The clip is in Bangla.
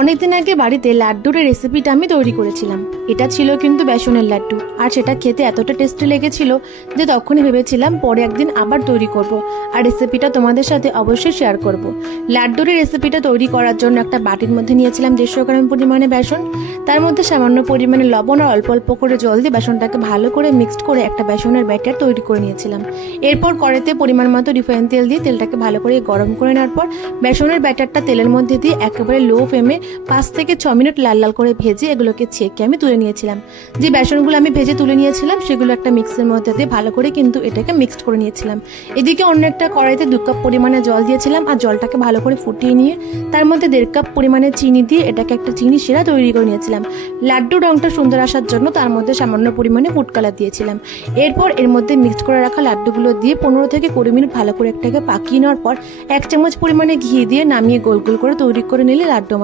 অনেকদিন আগে বাড়িতে লাড্ডুর রেসিপিটা আমি তৈরি করেছিলাম। এটা ছিল কিন্তু বেসনের লাড্ডু, আর সেটা খেতে এতটা টেস্টি লেগেছিল যে তখনই ভেবেছিলাম পরে একদিন আবার তৈরি করব, আর রেসিপিটা তোমাদের সাথে অবশ্যই শেয়ার করব। লাড্ডুর রেসিপিটা তৈরি করার জন্য একটা বাটির মধ্যে নিয়েছিলাম 150 গ্রাম পরিমাণে বেসন, তার মধ্যে সামান্য পরিমাণে লবণ আর অল্প অল্প করে জল দিয়ে বেসনটাকে ভালো করে মিক্সড করে একটা বেসনের ব্যাটার তৈরি করে নিয়েছিলাম। এরপর কড়াইতে পরিমাণ মতো রিফাইন তেল দিয়ে তেলটাকে ভালো করে গরম করে নেওয়ার পর বেসনের ব্যাটারটা তেলের মধ্যে দিয়ে একেবারে লো ফ্লেমে 5 থেকে 6 মিনিট লাল লাল করে ভেজে এগুলোকে ছেঁকে আমি তুলে নিয়েছিলাম। যে বেসনগুলো আমি ভেজে তুলে নিয়েছিলাম সেগুলো একটা মিক্সের মধ্যে দিয়ে ভালো করে কিন্তু এটাকে মিক্সড করে নিয়েছিলাম। এদিকে অন্য একটা কড়াইতে 2 কাপ পরিমাণে জল দিয়েছিলাম, আর জলটাকে ভালো করে ফুটিয়ে নিয়ে তার মধ্যে 1.5 কাপ পরিমাণে চিনি দিয়ে এটাকে একটা চিনি শিরা তৈরি করে নিয়েছিলাম। লাড্ডুর রংটা সুন্দর আসার জন্য তার মধ্যে সামান্য পরিমাণে ফুড কালার দিয়েছিলাম। এরপর এর মধ্যে মিক্সড করে রাখা লাড্ডুগুলো দিয়ে 15 থেকে 20 মিনিট ভালো করে একটাকে পাকিয়ে নেওয়ার পর 1 চামচ পরিমাণে ঘি দিয়ে নামিয়ে গোল গোল করে তৈরি করে নিলে লাড্ডু